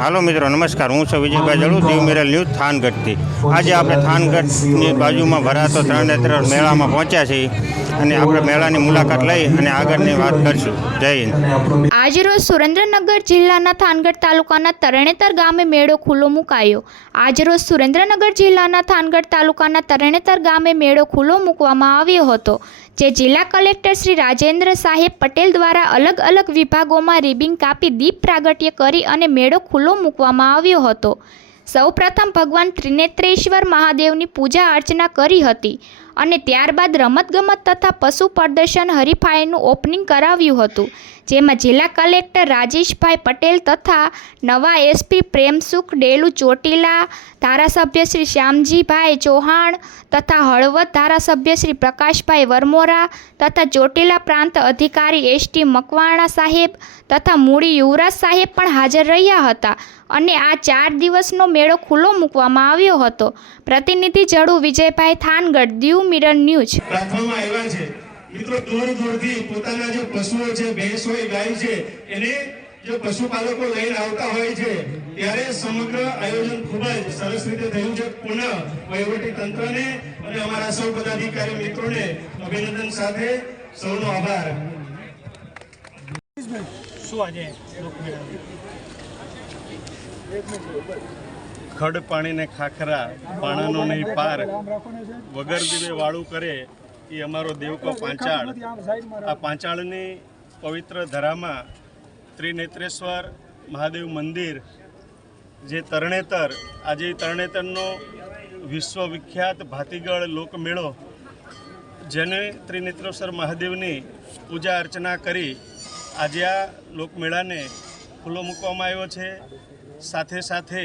હાલો મિત્રો નમસ્કાર. હું છું વિજયભાઈ જળુ દીવ મિરલ ન્યૂઝ થાનગઢથી. આજે આપણે થાનગઢની બાજુમાં ભરાતો ત્રણે ત્રણ મેળામાં પહોંચ્યા છીએ. અને આપણે મેળાની મુલાકાત લઈ અને આગળની વાત કરશું. જય હિન્દ. આજરોજ સુરેન્દ્રનગર જિલ્લાના થાનગઢ તાલુકાના તરણેતર ગામે મેળો ખુલ્લો મુકાયો. આજરોજ સુરેન્દ્રનગર જિલ્લાના થાનગઢ તાલુકાના તરણેતર ગામે મેળો ખુલ્લો મૂકવામાં આવ્યો હતો, જે જિલ્લા કલેક્ટર શ્રી રાજેન્દ્ર સાહેબ પટેલ દ્વારા અલગ અલગ વિભાગોમાં રિબિન કાપી દીપ પ્રાગટ્ય કરી અને મેળો ખુલ્લો મૂકવામાં આવ્યો હતો. સૌપ્રથમ ભગવાન ત્રિનેત્રેશ્વર મહાદેવની પૂજા અર્ચના કરી હતી. અને ત્યારબાદ રમતગમત તથા પશુ પ્રદર્શન હરીફાઈનું ઓપનિંગ કરાવ્યું હતું, જેમાં જિલ્લા કલેક્ટર રાજેશભાઈ પટેલ તથા નવા એસપી પ્રેમસુખ, ડેલુ ચોટીલા, ધારાસભ્ય શ્રી શ્યામજીભાઈ ચૌહાણ તથા હળવદ ધારાસભ્ય શ્રી પ્રકાશભાઈ વરમોરા તથા ચોટીલા પ્રાંત અધિકારી એસટી મકવાણા સાહેબ તથા મૂળી યુવરાજ સાહેબ પણ હાજર રહ્યા હતા અને આ ચાર દિવસનો મેળો ખુલ્લો મૂકવામાં આવ્યો હતો. પ્રતિનિધિ જડુ વિજયભાઈ થાનગઢ, દીવ મિરર ન્યૂઝ રાખવામાં આવ્યા છે. મિત્રો દૂર દૂરથી પોતાના જે પશુઓ છે ભેંસ હોય ગાય છે એને જે પશુપાલકો લઈને આવતા હોય છે ત્યારે સમગ્ર આયોજન ખૂબ જ સરસ રીતે થયું છે. પુનઃ વહીવટી તંત્રને અને અમારા સૌ પદાધિકારી મિત્રોને અભિનંદન સાથે સૌનો આભાર. શું આજે ખડ પાણીને ખાખરા, પાણાનો નહીં પાર, વગર દીવે વાળું કરે, એ અમારો દેવકો પાંચાળ. આ પાંચાળની પવિત્ર ધરામાં ત્રિનેત્રેશ્વર મહાદેવ મંદિર, જે તરણેતર, આજે તરણેતરનો વિશ્વવિખ્યાત ભાતીગળ લોકમેળો, જેને ત્રિનેત્રેશ્વર મહાદેવની પૂજા અર્ચના કરી, આજે આ લોકમેળાને ખુલ્લો મૂકવામાં આવ્યો છે. સાથે સાથે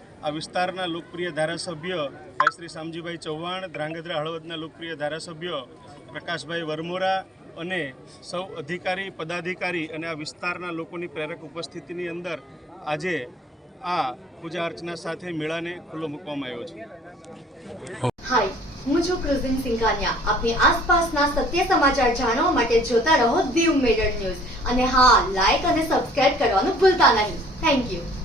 આ વિસ્તારના લોકપ્રિય ધારાસભ્ય ભાઈ શ્રી શામજીભાઈ ચૌહાણ, ધ્રાંગધ્રા હળવદના લોકપ્રિય ધારાસભ્ય પ્રકાશભાઈ વરમોરા અને સૌ અધિકારી, પદાધિકારી અને આ વિસ્તારના લોકોની પ્રેરક ઉપસ્થિતિની અંદર આજે આ પૂજા અર્ચના સાથે મેળાને ખુલ્લો મૂકવામાં આવ્યો છે. હાય, હું છું ક્રુઝિન સિંઘાનિયા. આપની આસપાસના સત્ય સમાચાર જાણવા માટે જોતા રહો દીવ મેડર ન્યૂઝ. અને હા લાઈક અને સબસ્ક્રાઇબ કરવાનું ભૂલતા નહીં. Thank you